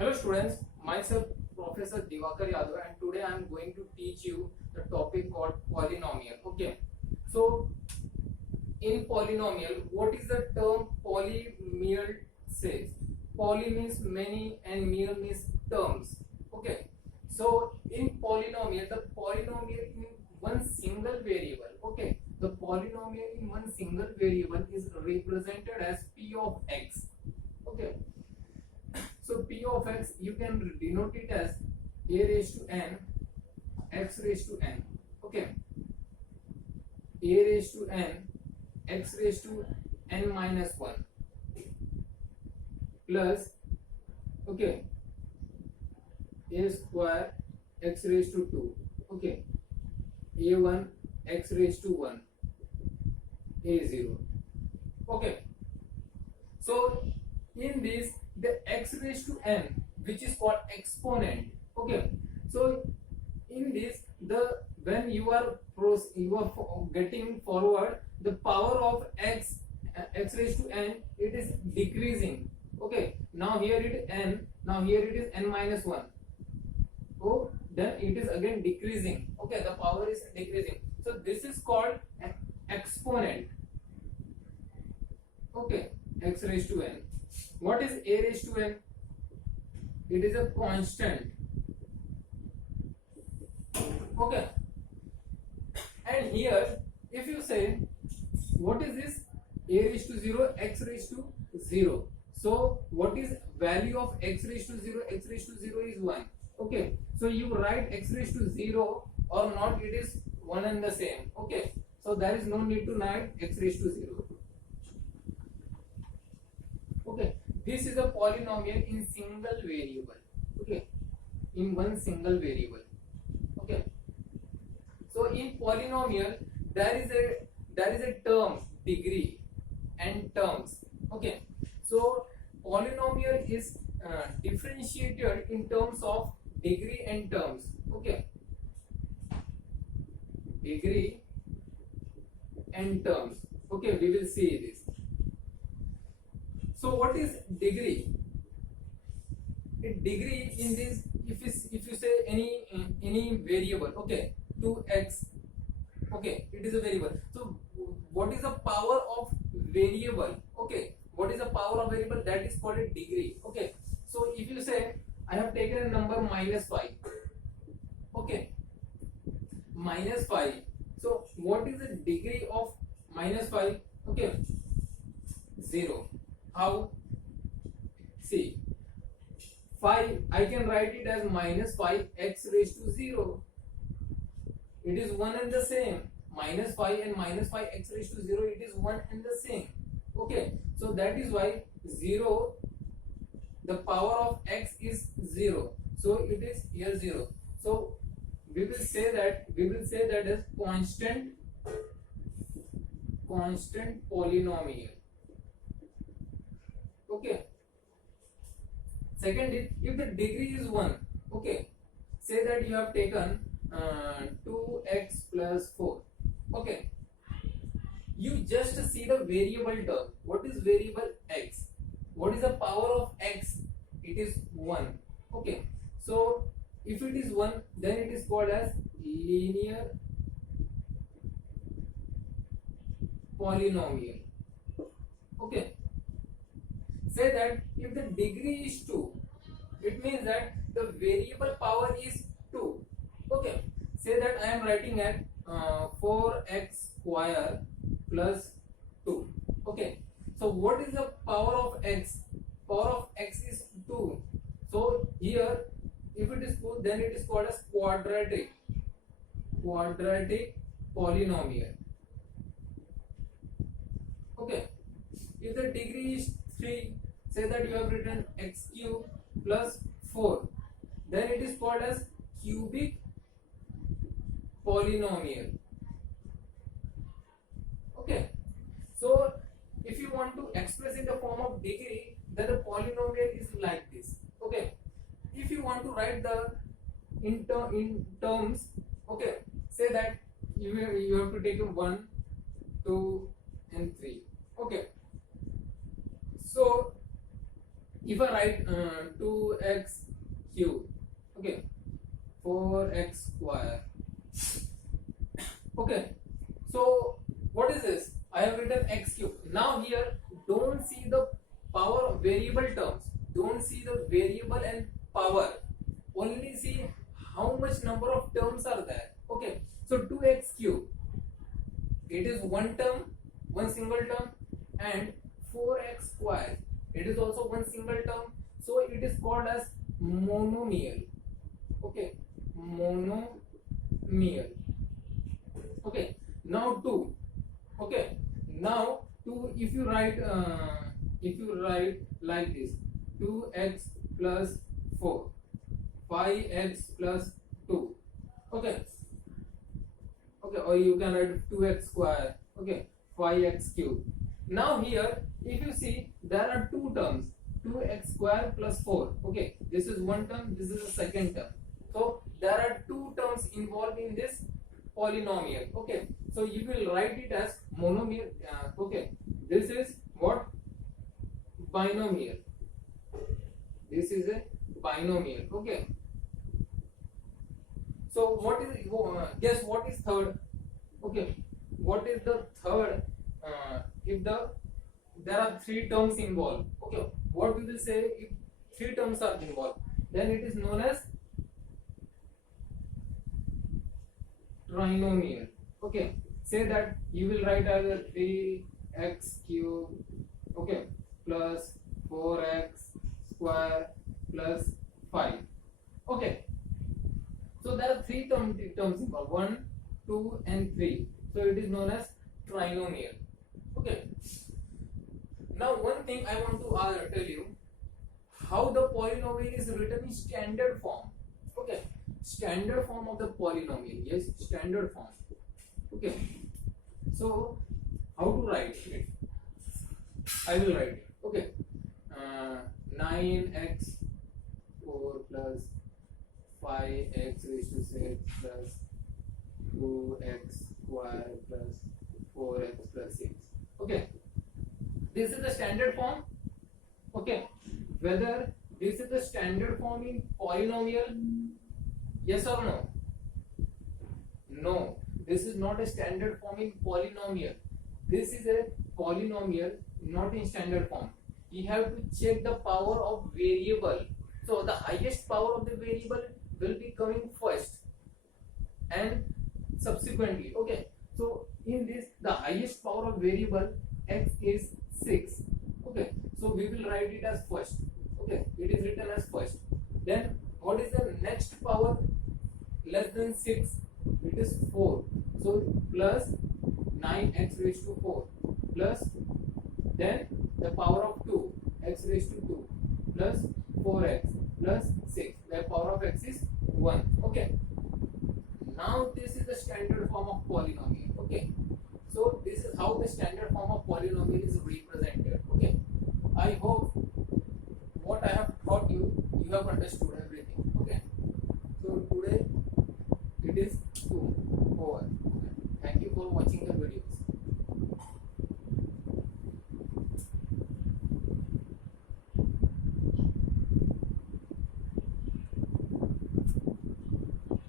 Hello students, myself Professor Divakar Yadav and today I am going to teach you the topic called polynomial. Okay, so in polynomial, what is the term polynomial says? Poly means many and meal means terms. Okay, so in polynomial, the polynomial in one single variable. Okay, the polynomial in one single variable is represented as p of x. Okay, so p of x you can denote it as a raised to n x raised to n. Okay, a raised to n x raised to n minus 1 plus, okay, a square x raised to 2. Okay, a1 x raised to 1 a0. Okay, so in this the x raised to n, which is called exponent. Okay, so in this the when you are getting forward, the power of x raised to n, it is decreasing. Okay, now here it is n, now here it is n minus 1. So then it is again decreasing. Okay, the power is decreasing, so this is called exponent. Okay, x raised to n. What is a raised to n? It is a constant. Okay, and here if you say what is this, a raised to 0 x raised to 0, so what is value of x raised to 0? X raised to 0 is 1. Okay, so you write x raised to 0 or not, it is one and the same. Okay, so there is no need to write x raised to 0. Okay, this is a polynomial in single variable. Okay, in one single variable. Okay, so in polynomial there is a term degree and terms. Okay, so polynomial is differentiated in terms of degree and terms. Okay, degree and terms. Okay, we will see this. So what is degree? A degree in this, if you say any variable, okay, 2x, okay, it is a variable. So what is the power of variable? Okay, what is the power of variable? That is called a degree. Okay, so if you say I have taken a number minus 5, okay, minus 5, so what is the degree of minus 5? Okay, 0. How? See, 5 I can write it as minus 5 x raised to 0. It is one and the same. Minus 5 and minus 5 x raised to 0, it is one and the same. Okay, so that is why 0, the power of x is 0, so it is here 0. So we will say that as constant polynomial. Okay, second is if the degree is 1. Okay, say that you have taken 2x plus 4. Okay, you just see the variable term. What is variable x? What is the power of x? It is 1. Okay, so if it is 1, then it is called as linear polynomial. Okay, say that if the degree is 2, it means that the variable power is 2. Okay, say that I am writing at 4x square plus 2. Okay, so what is the power of x? Power of x is 2. So here if it is 2, then it is called as quadratic polynomial. Okay, if the degree is 3, say that you have written x cube plus 4, then it is called as cubic polynomial. Okay, so if you want to express in the form of degree, then the polynomial is like this. Okay, if you want to write the in terms, okay, say that you have to take 1, 2 and 3. Okay, so if I write 2x cube, okay, 4x square, okay, so what is this? I have written x cube. Now here don't see the power variable terms, don't see the variable and power, only see how much number of terms are there. Okay, so 2x cube, it is one term, one single term, and 4x square, it is also one single term, so it is called as monomial. Okay, monomial. Okay, now 2. Okay, now 2, if you write like this, 2x plus 4, 5x plus 2. Okay, okay, or you can write 2x square. Okay, 5x cube. Now here if you see, there are two terms, 2x square plus 4. Okay, this is one term, this is the second term, so there are two terms involved in this polynomial. Okay, so you will write it as monomial. Okay, this is what? Binomial. This is a binomial. Okay, so what is guess what is third? Okay, what is the third? If there are three terms involved, okay, what we will say if three terms are involved, then it is known as trinomial. Okay, say that you will write as 3x cube, okay, plus 4x square plus 5. Okay, so there are three terms involved, 1, 2 and 3, so it is known as trinomial. Okay, now one thing I want to tell you, how the polynomial is written in standard form. Okay, standard form of the polynomial. Yes, standard form. Okay, so how to write it? I will write. Okay, 9x 4 plus 5x raised to 6 plus 2x square plus 4x plus 6. Okay, this is the standard form. Okay, whether this is the standard form in polynomial, yes or no? No, this is not a standard form in polynomial. This is a polynomial, not in standard form. You have to check the power of variable. So the highest power of the variable will be coming first and subsequently. Okay, so in this, the highest power of variable x is 6. Okay, so we will write it as first. Okay, it is written as first. Then what is the next power less than 6? It is 4. So plus 9x raised to 4 plus then the power of 2, x raised to 2 plus 4x plus 6, where power of x is 1. Okay, now this is the standard form of polynomial. Okay, so this is how the standard form of polynomial is represented.